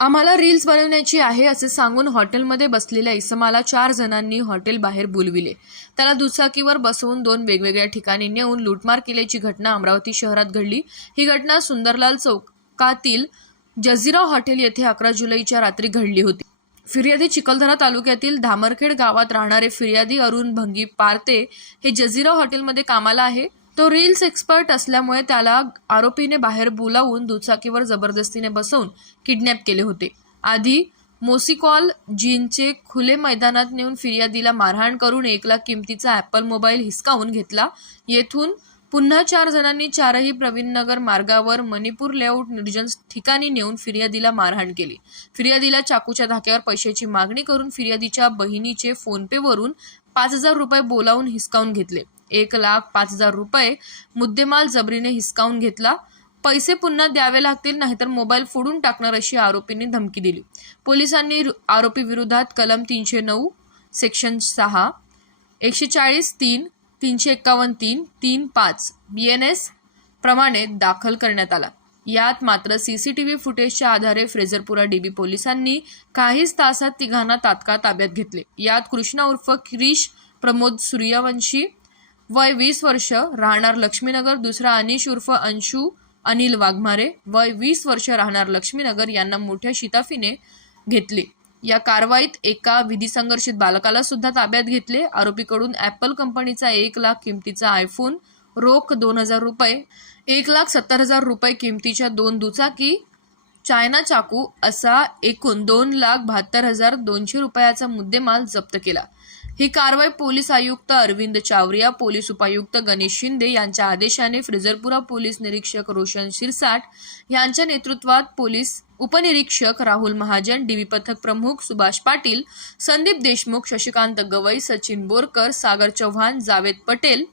आम्हाला रील्स बनवण्याची आहे असे सांगून हॉटेलमध्ये बसलेल्या इसमाला चार जणांनी हॉटेल बाहेर बोलविले. त्याला दुचाकीवर बसवून दोन वेगवेगळ्या ठिकाणी नेऊन लूटमार केल्याची घटना अमरावती शहरात घडली. ही घटना सुंदरलाल चौकातील जझिरा हॉटेल येथे अकरा जुलैच्या रात्री घडली होती. फिर्यादी चिखलदरा तालुक्यातील धामरखेड गावात राहणारे फिर्यादी अरुण भंगी पारते हे जझिरा हॉटेलमध्ये कामाला आहे. तो रील्स एक्सपर्ट असल्यामुळे त्याला आरोपीने बाहेर बोलावून दुचाकीवर जबरदस्तीने बसवून किडनॅप केले होते. आधी मोसिकॉल जीनचे खुले मैदानात नेऊन फिर्यादीला मारहाण करून एक लाख किमतीचा ॲपल मोबाईल हिसकावून घेतला. येथून पुन्हा चार जणांनी चारही प्रवीणनगर मार्गावर मणिपूर लेआउट निर्जन ठिकाणी नेऊन फिर्यादीला मारहाण केली. फिर्यादीला चाकूच्या धाक्यावर पैशाची मागणी करून फिर्यादीच्या बहिणीचे फोनपेवरून पाच हजार रुपये बोलावून हिसकावून घेतले. एक लाख पाच हजार रुपये मुद्देमाल जबरीने हिसकावून घेतला. पैसे पुन्हा द्यावे लागतील नाहीतर मोबाईल फोडून टाकणार अशी आरोपींनी धमकी दिली. पोलिसांनी रु- आरोपी विरोधात कलम तीनशे नऊ सेक्शन सहा एकशे चाळीस तीन तीनशे एक्कावन्न तीन तीन पाच बी एन एस प्रमाणे दाखल करण्यात आला. यात मात्र सी सी टी व्ही फुटेजच्या आधारे फ्रेझरपुरा डीबी पोलिसांनी काहीच तासात तिघांना तात्काळ ताब्यात घेतले. यात कृष्णा उर्फ क्रिश प्रमोद सूर्यवंशी वय वीस वर्ष राहणार लक्ष्मीनगर दुसरा अनिश उर्फ अंशू अनिल वाघमारे वय वीस वर्ष राहणार लक्ष्मीनगर यांना मोठ्या शिताफीने घेतले. या कारवाईत एका विधीसंघर्षित बालकाला सुद्धा ताब्यात घेतले. आरोपीकडून ॲपल कंपनीचा एक लाख किमतीचा आयफोन रोख दोन हजार रुपये एक लाख सत्तर हजार रुपये किमतीच्या दोन दुचाकी चायना चाकू असा एकूण दोन लाख बहात्तर हजार दोनशे रुपयाचा मुद्देमाल जप्त केला. ही कारवाई पोलीस आयुक्त अरविंद चावरिया पोलीस उपायुक्त गणेश शिंदे यांच्या आदेशाने फ्रिजरपुरा पोलीस निरीक्षक रोशन शिरसाट यांच्या नेतृत्वात पोलीस उपनिरीक्षक राहुल महाजन डीबी पथक प्रमुख सुभाष पाटील संदीप देशमुख शशिकांत गवई सचिन बोरकर सागर चव्हाण जावेद पटेल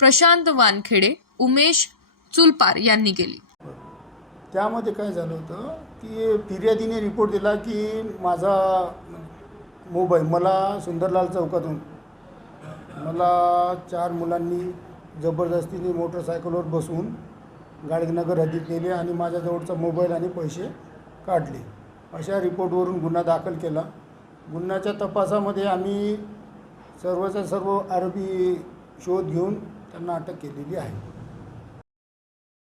प्रशांत वानखेडे उमेश चुलपार यांनी केली. त्यामध्ये काय झालं होतं की फिर्यादीने रिपोर्ट दिला की माझा मोबाईल मला सुंदरलाल चौकातून मला चार मुलांनी जबरदस्तीने मोटरसायकलवर बसवून गाडगनगर हद्दीत नेले आणि माझ्याजवळचा मोबाईल आणि पैसे काढले. अशा रिपोर्टवरून गुन्हा दाखल केला. गुन्ह्याच्या तपासामध्ये आम्ही सर्वच्या सर्व आरोपी शोध घेऊन त्यांना अटक केलेली आहे.